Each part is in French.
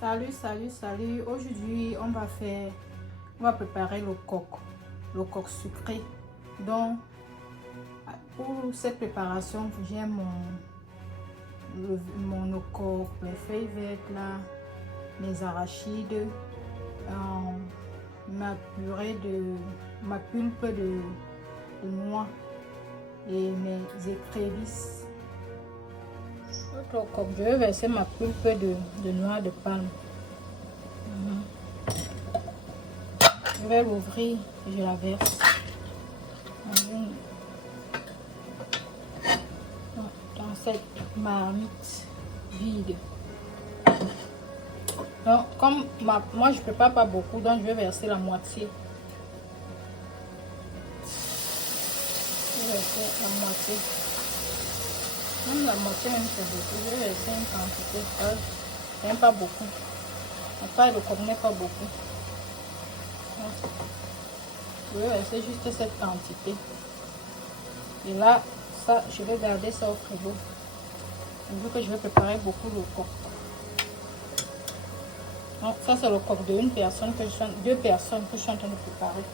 Salut. Aujourd'hui, on va préparer le coq sucré. Donc, pour cette préparation, j'ai mon coq, les feuilles vertes là, mes arachides, ma pulpe de noix et mes écrevisses. Notre coq, je vais verser ma pulpe de noix de palme. Je vais l'ouvrir et je la verse dans cette marmite vide. Donc, comme moi je prépare pas beaucoup, donc je vais verser la moitié. Je vais verser la moitié. Même la moitié, même c'est beaucoup. Je vais verser une quantité. J'aime pas beaucoup. Après, le coq n'est pas beaucoup. Je vais verser juste cette quantité. Et là, ça, je vais garder ça au frigo. Vu que je vais préparer beaucoup le coq. Donc, ça, c'est le coq de deux personnes que je suis en train de préparer.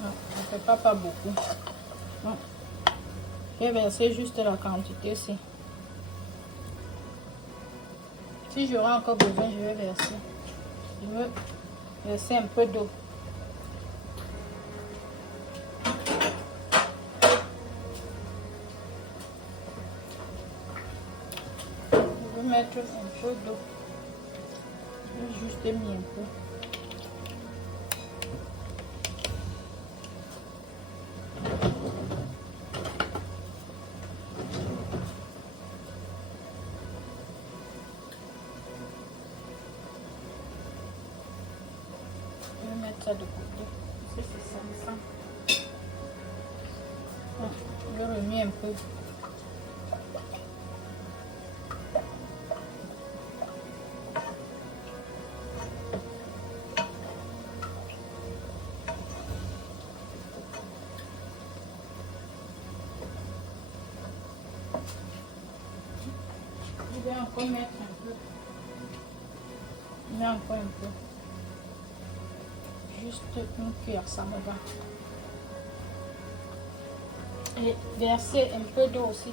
Je ne prépare pas beaucoup. Donc, je vais verser juste la quantité aussi. Si j'aurai encore besoin, je vais verser. Je veux verser un peu d'eau. Je vais mettre un peu d'eau. Je vais juste mis un peu. Je vais mettre ça de côté. C'est ça. Je remets un peu. Je vais encore mettre un peu. Je mets encore un peu. Juste une cuillère, ça me va. Et verser un peu d'eau aussi.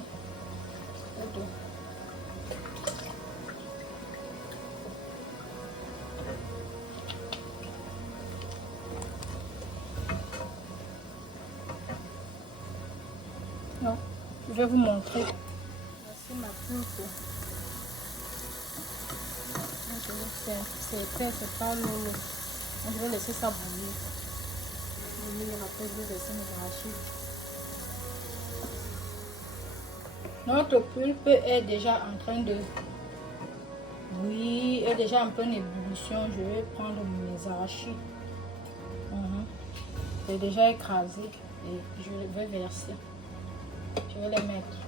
Non, je vais vous montrer. Voici ma pulpe. C'est pas l'eau. Je vais laisser ça bouillir. Après, je vais laisser mes arachides. Notre pulpe est déjà en train de bouillir, est déjà un peu en ébullition. Je vais prendre mes arachides. C'est déjà écrasé et je vais verser. Je vais les mettre.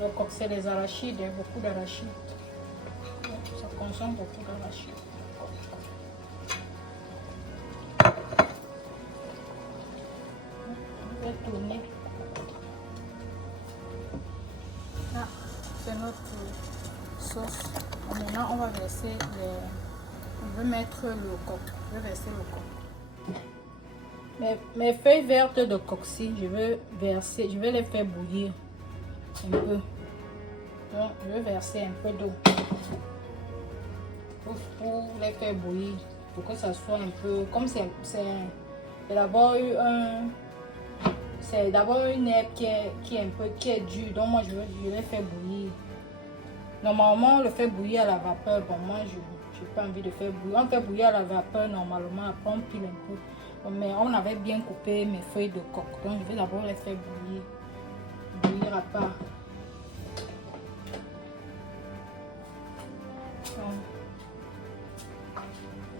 Le coq, c'est les arachides, beaucoup d'arachides. Ça consomme beaucoup d'arachides. Je vais tourner. Là, c'est notre sauce. Maintenant, on va verser on va mettre le coq. Je vais verser le coq. Mes feuilles vertes de cocci, je vais les faire bouillir un peu. Donc, je vais verser un peu d'eau pour les faire bouillir, pour que ça soit un peu comme c'est d'abord une herbe qui est dure. Donc moi je vais faire bouillir. Normalement on le fait bouillir à la vapeur. Bon, moi je n'ai pas envie de faire bouillir. On fait bouillir à la vapeur normalement, après on pile un peu. Bon, mais on avait bien coupé mes feuilles de coq, donc je vais d'abord les faire bouillir à part.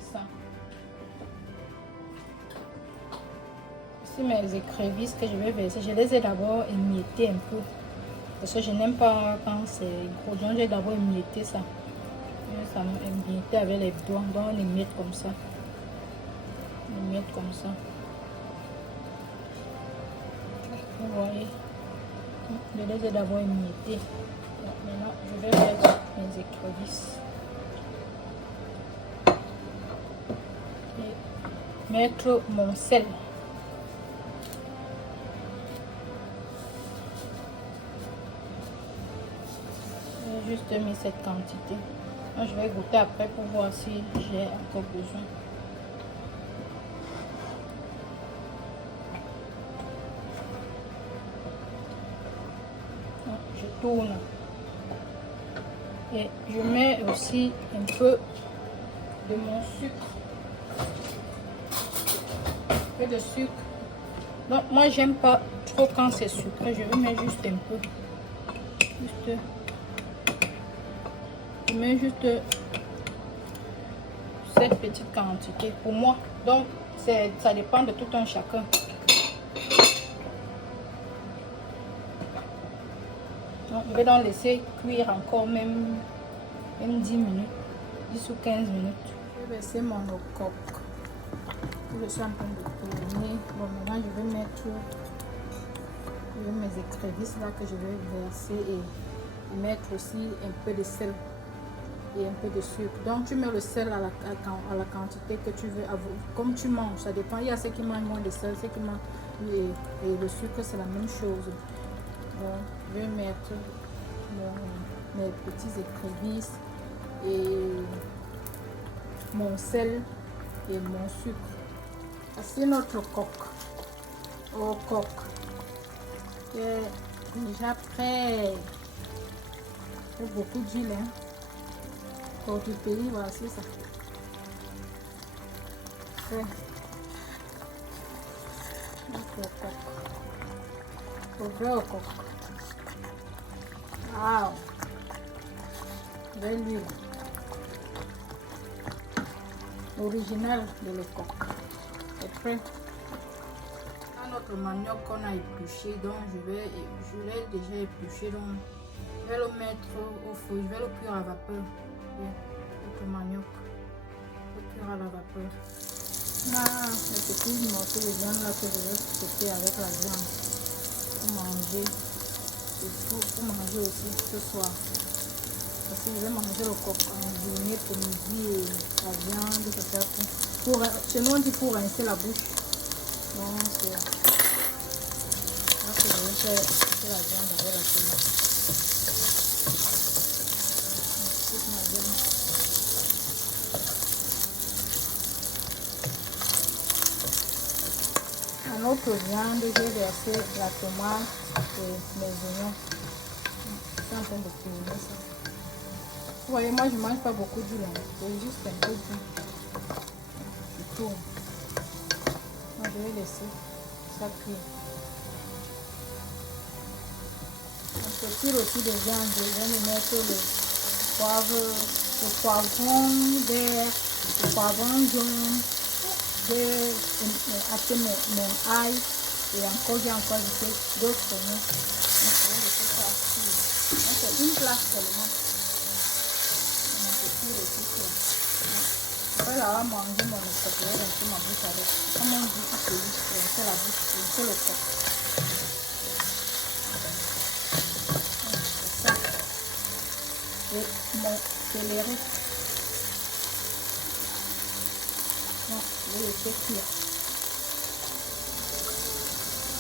Ça. Ici mes écrevisses que je vais verser, je les ai d'abord émiettées un peu. Parce que je n'aime pas quand c'est gros. Donc j'ai d'abord émietté ça. Ça m'a émietté avec les doigts. Donc on émiette comme ça. On émiette comme ça. Vous voyez. Je les ai d'abord émiettés. Maintenant je vais mettre mes écrevisses. Et mettre mon sel. J'ai juste mis cette quantité. Moi, je vais goûter après pour voir si j'ai encore besoin. Donc, je tourne. Et je mets aussi un peu de mon sucre. Un peu de sucre. Donc, moi, j'aime pas trop quand c'est sucré. Je vais mettre juste un peu. Je mets juste cette petite quantité pour moi. Donc, ça dépend de tout un chacun. Donc, je vais donc laisser cuire encore même 10 minutes, 10 ou 15 minutes. Je vais verser mon coq. Je suis en train de tourner. Bon, maintenant, je vais mettre mes écrevisses là que je vais verser et mettre aussi un peu de sel et un peu de sucre. Donc tu mets le sel à la quantité que tu veux, comme tu manges, ça dépend. Il y a ceux qui mangent moins de sel, ceux qui mangent et le sucre c'est la même chose. Donc je vais mettre mes petits écrevisses et mon sel et mon sucre. Voici notre coq. Au coq est déjà prêt. Beaucoup d'huile, hein. Pour du pays, voici ça. Notre coq. Au coq. Wow. Belle huile. Original de le coq. C'est prêt. Notre manioc qu'on a épluché, donc je l'ai déjà épluché, donc je vais le mettre au feu, je vais le cuire à la vapeur. Notre manioc, le cuire à la vapeur. Là, les petits morceaux de viande là que je vais sauter avec la viande pour manger et pour manger aussi ce soir. Parce que je vais manger le coq en journée pour midi et la viande, ça sert pour chez nous on dit pour rincer la bouche. Donc c'est là que je vais faire la viande avec la tomate. Toute ma viande. À notre viande, j'ai versé la tomate et mes oignons. Je suis en train de cuisiner ça. Vous voyez, moi je ne mange pas beaucoup d'huile, c'est juste un peu d'huile. Je tourne. Moi je vais laisser ça cuire. Un petit rôti de viande, je viens de mettre le poivron vert, le poivron jaune, j'ai acheté mon ail et encore j'ai encore ajouté d'autres oignons. Donc je vais laisser ça cuire. Donc c'est une place seulement. Mon petit rôti là. Après avoir mangé mon coq, je vais rincer ma bouche avec. Comme on dit ici, rincer la bouche, rincer le coq. Et mon céleri. Donc, je vais laisser cuire.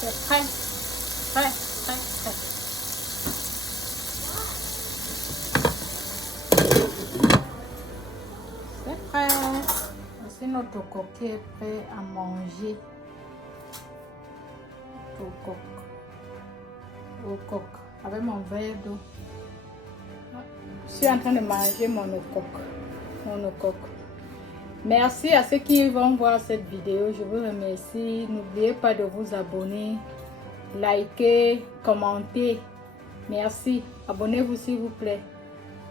C'est prêt. Prêt. C'est prêt. Voici notre coq qui est prêt à manger. Au coq. Avec mon verre d'eau. Je suis en train de manger mon coq. Merci à ceux qui vont voir cette vidéo. Je vous remercie. N'oubliez pas de vous abonner, liker, commenter. Merci. Abonnez-vous s'il vous plaît.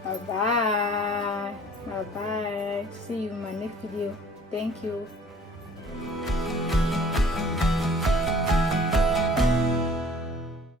Bye bye. Bye bye. See you in my next video. Thank you.